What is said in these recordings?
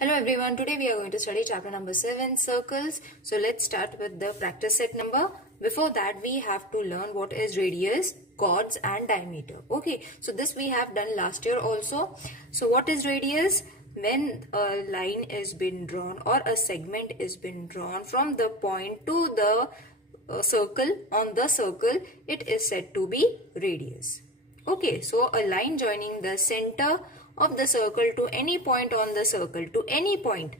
Hello everyone, today we are going to study chapter number 7, circles. So let's start with the practice set number. Before that we have to learn what is radius, chords and diameter. Okay, so this we have done last year also. So what is radius? When a line is been drawn or a segment is been drawn from the point to the circle on the circle, it is said to be radius. Okay, so a line joining the center of the circle to any point on the circle, to any point.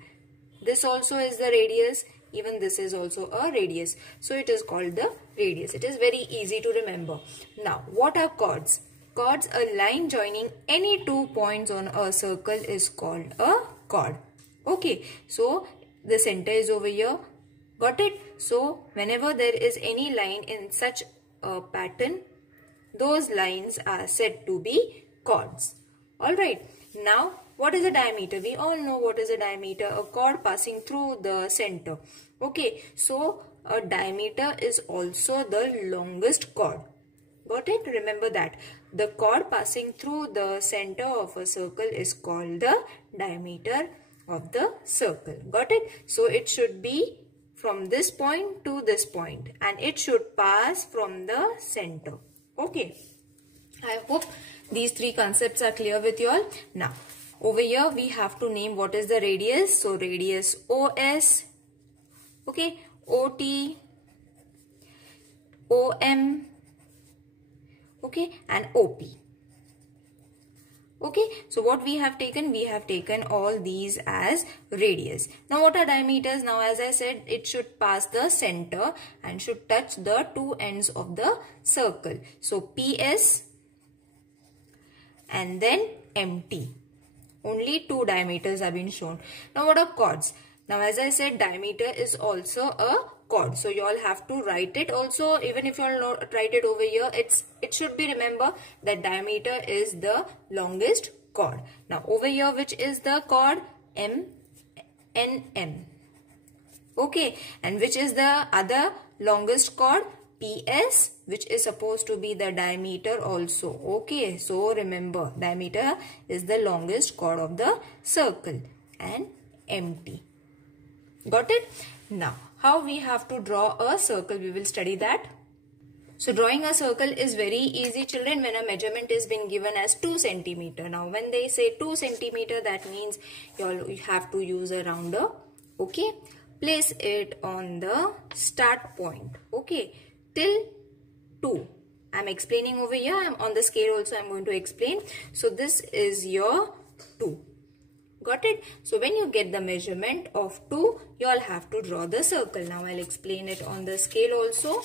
This also is the radius, even this is also a radius. So it is called the radius. It is very easy to remember. Now, what are chords? Chords, a line joining any 2 points on a circle is called a chord. Okay, so the center is over here. Got it? So whenever there is any line in such a pattern, those lines are said to be chords. Alright, now what is the diameter? We all know what is a diameter, a chord passing through the center. Okay, so a diameter is also the longest chord. Got it? Remember that. The chord passing through the center of a circle is called the diameter of the circle. Got it? So it should be from this point to this point and it should pass from the center. Okay, I hope these three concepts are clear with you all. Now, over here we have to name what is the radius. So, radius OS, okay, OT, OM, okay, and OP. Okay, so what we have taken? We have taken all these as radius. Now, what are diameters? Now, as I said, it should pass the center and should touch the two ends of the circle. So, PS and then MT. Only two diameters have been shown. Now, what are chords? Now, as I said, diameter is also a chord. So, you all have to write it also. Even if you all not write it over here, it should be remember that diameter is the longest chord. Now, over here, which is the chord? MNM. Okay, and which is the other longest chord? PS, which is supposed to be the diameter also. Okay, so remember, diameter is the longest chord of the circle, and MT. Got it? Now, how we have to draw a circle, we will study that. So, drawing a circle is very easy, children, when a measurement is been given as 2 centimeter. Now, when they say 2 centimeter, that means you have to use a rounder. Okay, place it on the start point. Okay, till 2. I am explaining over here. I am on the scale also. I am going to explain. So, this is your 2. Got it? So, when you get the measurement of 2, you all have to draw the circle. Now, I'll explain it on the scale also.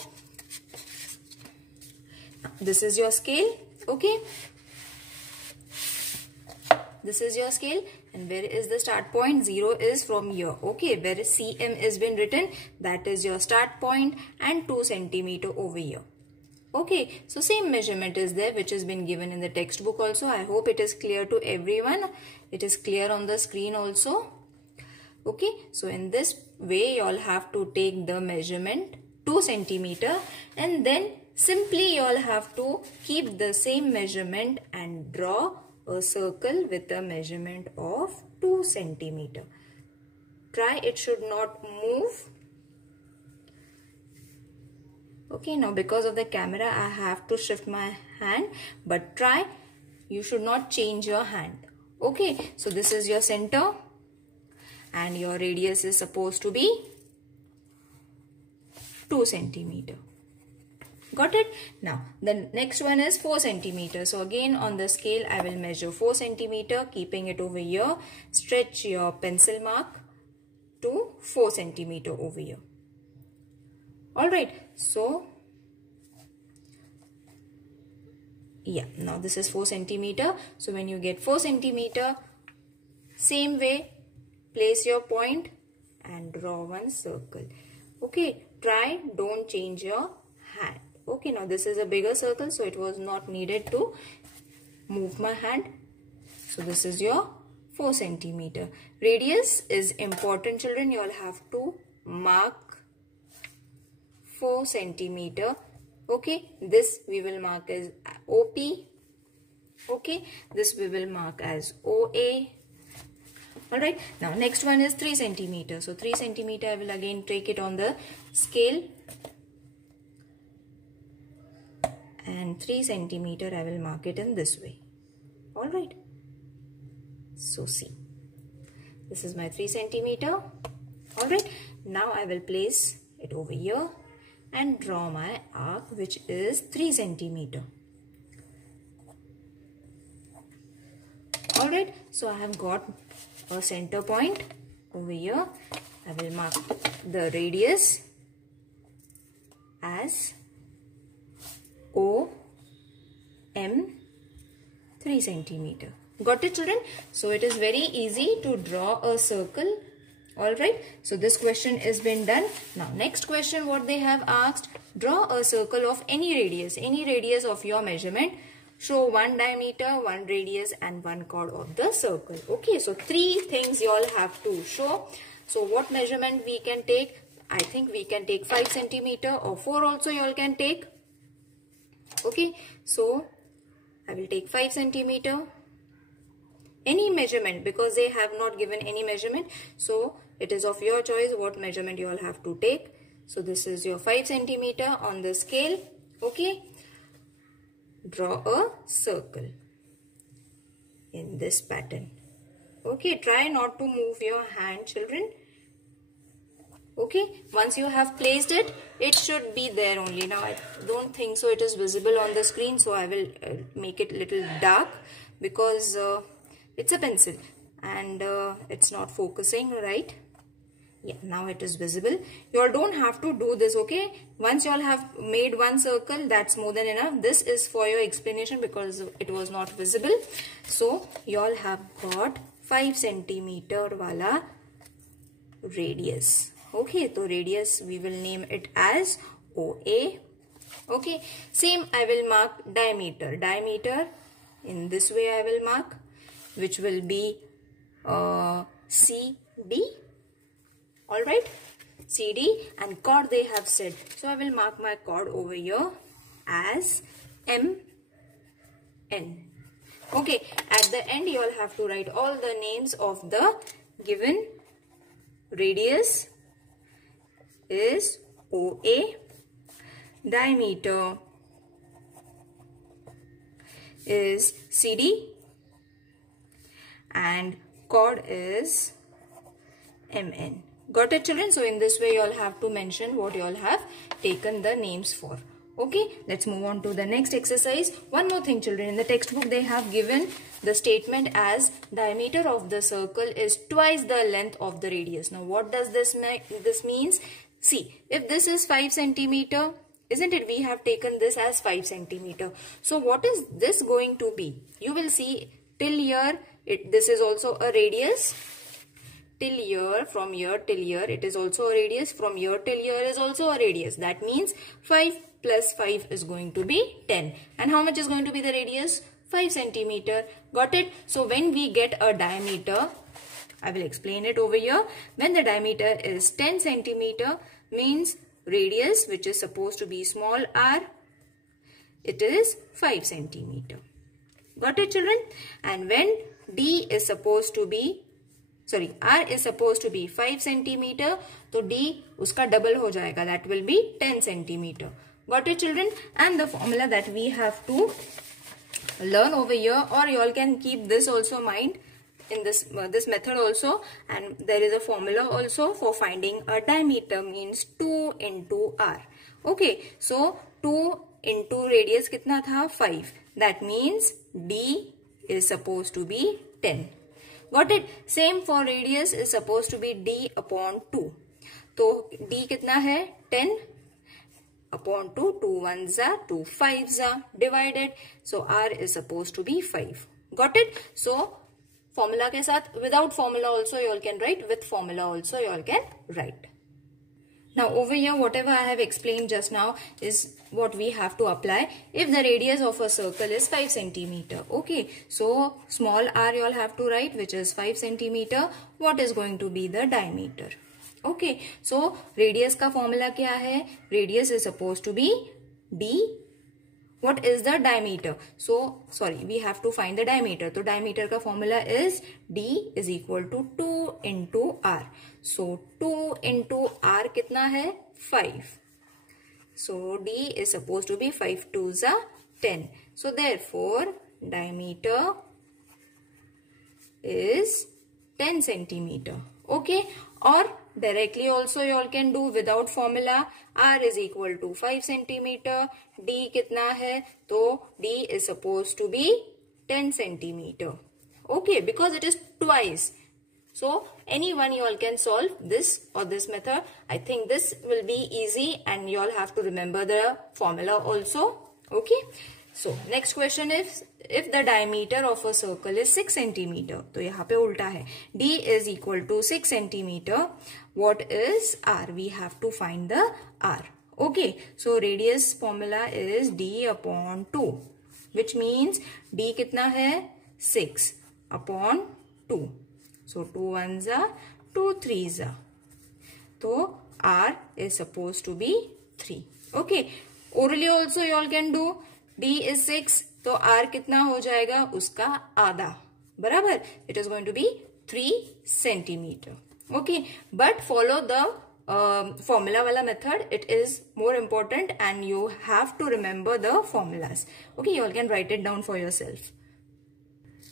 This is your scale. Okay. This is your scale. And where is the start point? 0 is from here. Okay. Where is CM is been written? That is your start point and 2 centimeter over here. Okay, so same measurement is there which has been given in the textbook also. I hope it is clear to everyone. It is clear on the screen also. Okay, so in this way you all have to take the measurement 2 centimeter and then simply you all have to keep the same measurement and draw a circle with a measurement of 2 centimeter. Try it should not move. Okay, now because of the camera, I have to shift my hand, but try, you should not change your hand. Okay, so this is your center and your radius is supposed to be 2 centimeter. Got it? Now, the next one is 4 centimeter. So again, on the scale, I will measure 4 centimeter, keeping it over here. Stretch your pencil mark to 4 centimeter over here. Alright, so, yeah, now this is 4 centimeter. So, when you get 4 centimeter, same way, place your point and draw one circle. Okay, try, don't change your hand. Okay, now this is a bigger circle, so it was not needed to move my hand. So, this is your 4 centimeter. Radius is important, children. You all have to mark 4 centimeter. Okay, this we will mark as OP. Okay, this we will mark as OA. Alright, now next one is 3 centimeter. So 3 centimeter, I will again take it on the scale. And 3 centimeter, I will mark it in this way. Alright. So see, this is my 3 centimeter. Alright, now I will place it over here and draw my arc, which is 3 centimeter. Alright, so I have got a center point over here. I will mark the radius as OM 3 centimeter. Got it, children? So it is very easy to draw a circle. Alright, so this question is been done. Now next question, what they have asked, draw a circle of any radius of your measurement. Show one diameter, one radius and one chord of the circle. Okay, so 3 things you all have to show. So what measurement we can take? I think we can take 5 centimeter or 4 also you all can take. Okay, so I will take 5 centimeter. Any measurement, because they have not given any measurement. So it is of your choice what measurement you all have to take. So this is your 5 centimeter on the scale. Okay. Draw a circle in this pattern. Okay, try not to move your hand, children. Okay, once you have placed it, it should be there only. Now I don't think so it is visible on the screen, so I will make it little dark because it's a pencil and it's not focusing, right? Yeah, now it is visible. You all don't have to do this, okay? Once you all have made one circle, that's more than enough. This is for your explanation because it was not visible. So, you all have got 5 centimeter wala radius. Okay, so radius we will name it as OA. Okay, same I will mark diameter. Diameter in this way I will mark, which will be CD. Alright, CD, and chord they have said. So I will mark my chord over here as MN. Okay, at the end you all have to write all the names of the given radius is OA, diameter is CD, and chord is MN. Got it, children? So in this way you all have to mention what you all have taken the names for. Okay, let's move on to the next exercise. One more thing, children, in the textbook they have given the statement as diameter of the circle is twice the length of the radius. Now what does this means? See, if this is 5 centimeter, isn't it? We have taken this as 5 centimeter. So what is this going to be? You will see till here, this is also a radius. Till here, from here till here, it is also a radius. From here till here is also a radius. That means 5 plus 5 is going to be 10. And how much is going to be the radius? 5 centimeter. Got it? So when we get a diameter, I will explain it over here. When the diameter is 10 centimeter, means radius, which is supposed to be small r, it is 5 centimeter. Got it, children? And when D is supposed to be, R is supposed to be 5 centimeter, so D uska double ho jayega, that will be 10 centimeter. Got it, children? And the formula that we have to learn over here, or you all can keep this also mind in this method also, and there is a formula also for finding a diameter, means 2 into R. Okay, so 2 into radius kitna tha? 5. That means D is supposed to be 10. Got it? Same for radius is supposed to be D upon 2. So D kitna hai? 10 upon 2. 2 ones are 2 5s are divided. So R is supposed to be 5. Got it? So formula ke saath, without formula also you all can write, with formula also you all can write. Now over here whatever I have explained just now is what we have to apply if the radius of a circle is 5 centimeter. Okay, so small r you all have to write, which is 5 centimeter. What is going to be the diameter? Okay, so radius ka formula kya hai? Radius is supposed to be D what is the diameter? So sorry, we have to find the diameter. So diameter का formula is D is equal to 2 into R. So 2 into R कितना है? 5. So D is supposed to be 5 2s are 10. So therefore diameter is 10 centimeter. Okay, or directly also you all can do without formula. R is equal to 5 centimeter. D कितना है? तो D is supposed to be 10 centimeter. Okay, because it is twice. So anyone you all can solve this or this method. I think this will be easy and you all have to remember the formula also. Okay. So next question is, if the diameter of a circle is 6 centimeter, तो यहाँ पे उल्टा है, D is equal to 6 centimeter. What is R? We have to find the R. Okay, so radius formula is D upon 2, which means D कितना है? 6 upon 2. So 2 1s are 2 3s are. So R is supposed to be 3. Okay, orally also you all can do. D is 6, तो R कितना हो जाएगा? उसका आधा, बराबर. It is going to be 3 centimeter. Okay, but follow the formula wala method. It is more important and you have to remember the formulas. Okay, you all can write it down for yourself.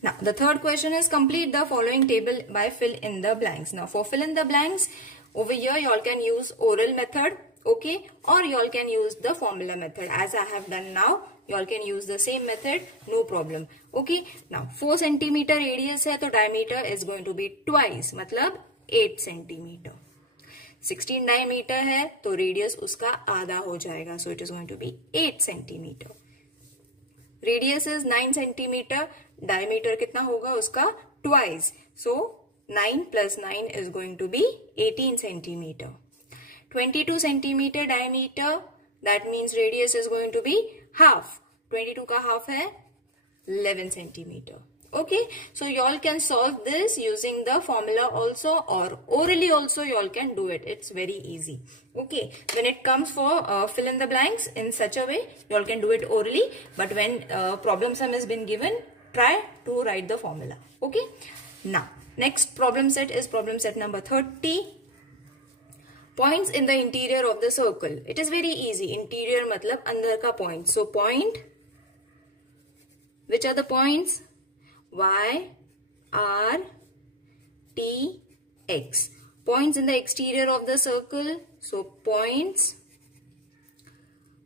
Now, the third question is, complete the following table by fill in the blanks. Now, for fill in the blanks, over here you all can use oral method, okay, or you all can use the formula method. As I have done now, you all can use the same method, no problem. Okay, now 4 centimeter radius है, तो diameter is going to be twice, मतलब 8 centimeter. 16 diameter है, तो radius उसका आधा हो जाएगा, so it is going to be 8 centimeter. Radius is 9 centimeter, diameter कितना होगा उसका? Twice, so 9 plus 9 is going to be 18 centimeter. 22 centimeter diameter, that means radius is going to be half. 22 का half है 11 centimeter. Okay, so you all can solve this using the formula also, or orally also you all can do it. It's very easy. Okay, when it comes for fill in the blanks in such a way, you all can do it orally, but when problem sum has been given, try to write the formula. Okay, now next problem set is problem set number 30. Points in the interior of the circle. It is very easy. Interior matlab andar ka point. So point, which are the points? Y, R, T, X. Points in the exterior of the circle. So points,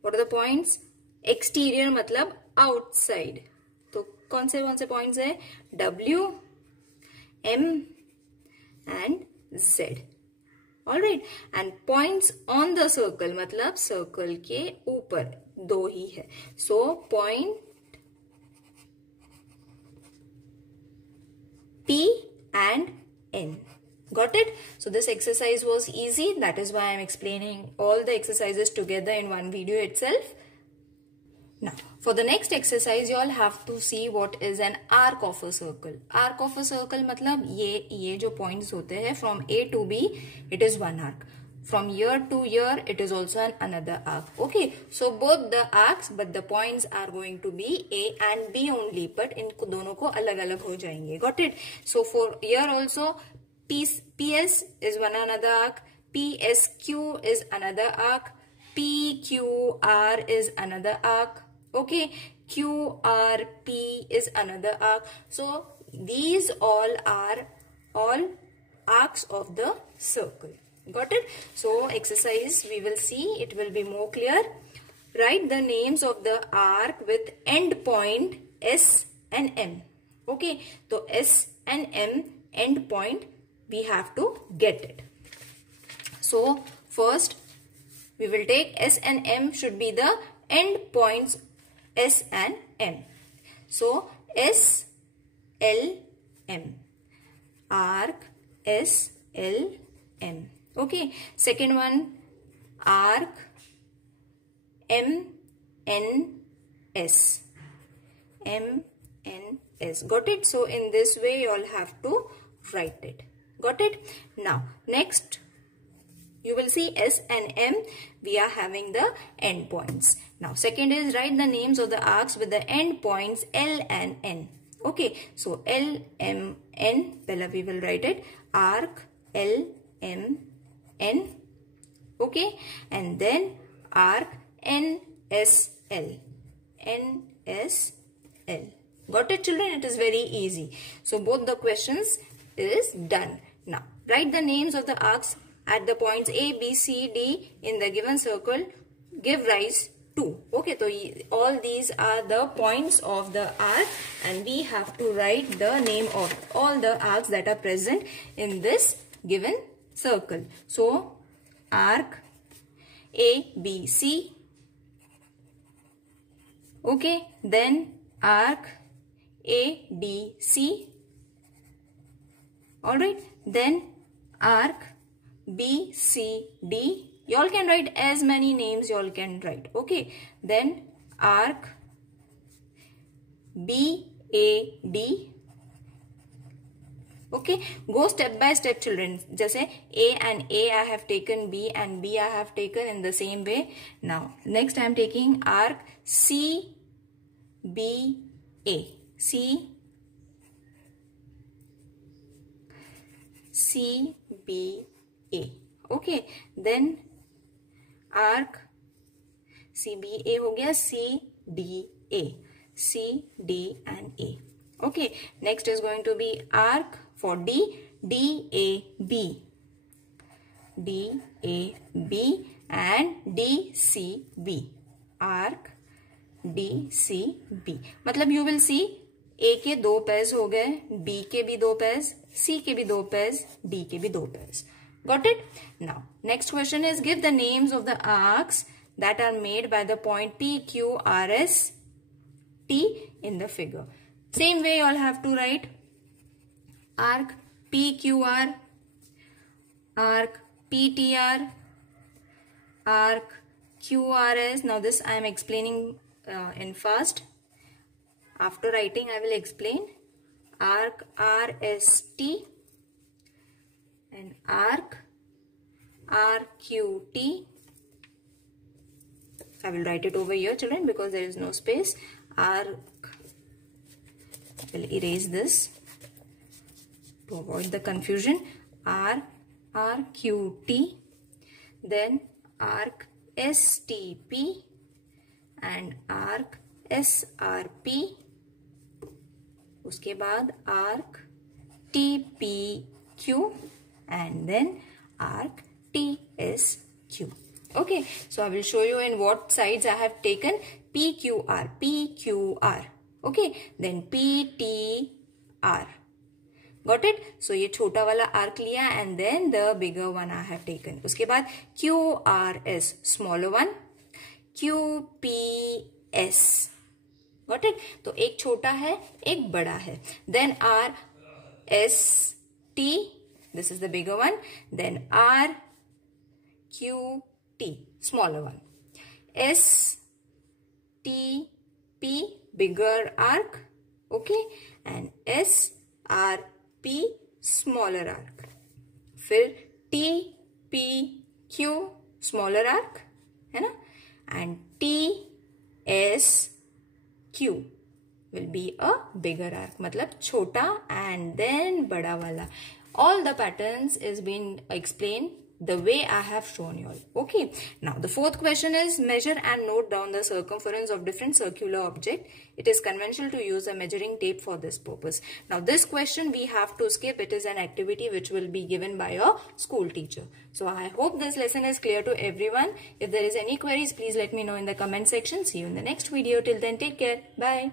what are the points? Exterior matlab outside. तो कौन से points है? W, M and Z. Alright, and points on the circle मतलब circle के ऊपर दो ही है. So point P and N. Got it? So this exercise was easy. That is why I am explaining all the exercises together in one video itself. Now, for the next exercise, you all have to see what is an arc of a circle. Arc of a circle मतलब ये जो points होते हैं from A to B, it is one arc. From here to here, it is also another arc. Okay, so both the arcs, but the points are going to be A and B only. But इनको दोनों को अलग-अलग हो जाएंगे. Got it? So for here also, PS is one another arc. PSQ is another arc. PQR is another arc. Okay, QRP is another arc. So these all are all arcs of the circle. Got it? So exercise we will see, it will be more clear. Write the names of the arc with end point S and M. Okay, so S and M end point we have to get it. So first we will take S and M should be the end points S and M. So S, L, M. Arc S, L, M. Okay. Second one, arc M, N, S. M, N, S. Got it? So in this way you all have to write it. Got it? Now next you will see S and M, we are having the end points. Now second is write the names of the arcs with the end points L and N. Okay, so L, M, N, pehla we will write it, arc L, M, N. Okay, and then arc N, S, L. N, S, L. Got it, children? It is very easy. So both the questions is done. Now write the names of the arcs at the points A, B, C, D in the given circle give rise to. Okay, so all these are the points of the arc and we have to write the name of all the arcs that are present in this given circle. So arc A, B, C. Okay, then arc A, D, C. Alright, then arc B, C, D. You all can write as many names you all can write. Okay, then arc B, A, D. Okay, go step by step, children. Just say A and A I have taken, B and B I have taken in the same way. Now next I am taking arc C, B, A. C, C, B, A. Okay, then arc C, B, A हो गया, C, D, A. C, D and A. Okay, next is going to be arc for D, D, A, B. D, A, B and D, C, B. Arc D, C, B. मतलब you will see A के दो pairs हो गए, B के भी दो pairs, C के भी दो pairs, D के भी दो pairs. Got it? Now, next question is give the names of the arcs that are made by the point P, Q, R, S, T in the figure. Same way you all have to write arc P, Q, R, arc P, T, R, arc Q, R, S. Now this I am explaining in fast. After writing I will explain arc R, S, T and arc R, Q, T. I will write it over here, children, because there is no space. Arc, I will erase this to avoid the confusion. R, R, Q, T, then arc S, T, P and arc S, R, P. उसके बाद arc T, P, Q and then arc T, S, Q. Okay, so I will show you in what sides I have taken P, Q, R, P, Q, R. Okay, then P, T, R. Got it? So ये छोटा वाला arc लिया and then the bigger one I have taken. उसके बाद Q, R, S, smaller one. Q, P, S. Got it? तो एक छोटा है, एक बड़ा है. Then R, S, T. This is the bigger one. Then R, Q, T. Smaller one. S, T, P. Bigger arc. Okay. And S, R, P. Smaller arc. फिर T, P, Q. Smaller arc. है ना? And T, S, Q will be a bigger arc. मतलब छोटा and then बड़ा वाला. All the patterns is being explained the way I have shown you all. Okay. Now the fourth question is measure and note down the circumference of different circular object. It is conventional to use a measuring tape for this purpose. Now this question we have to skip. It is an activity which will be given by your school teacher. So I hope this lesson is clear to everyone. If there is any queries, please let me know in the comment section. See you in the next video. Till then, take care. Bye.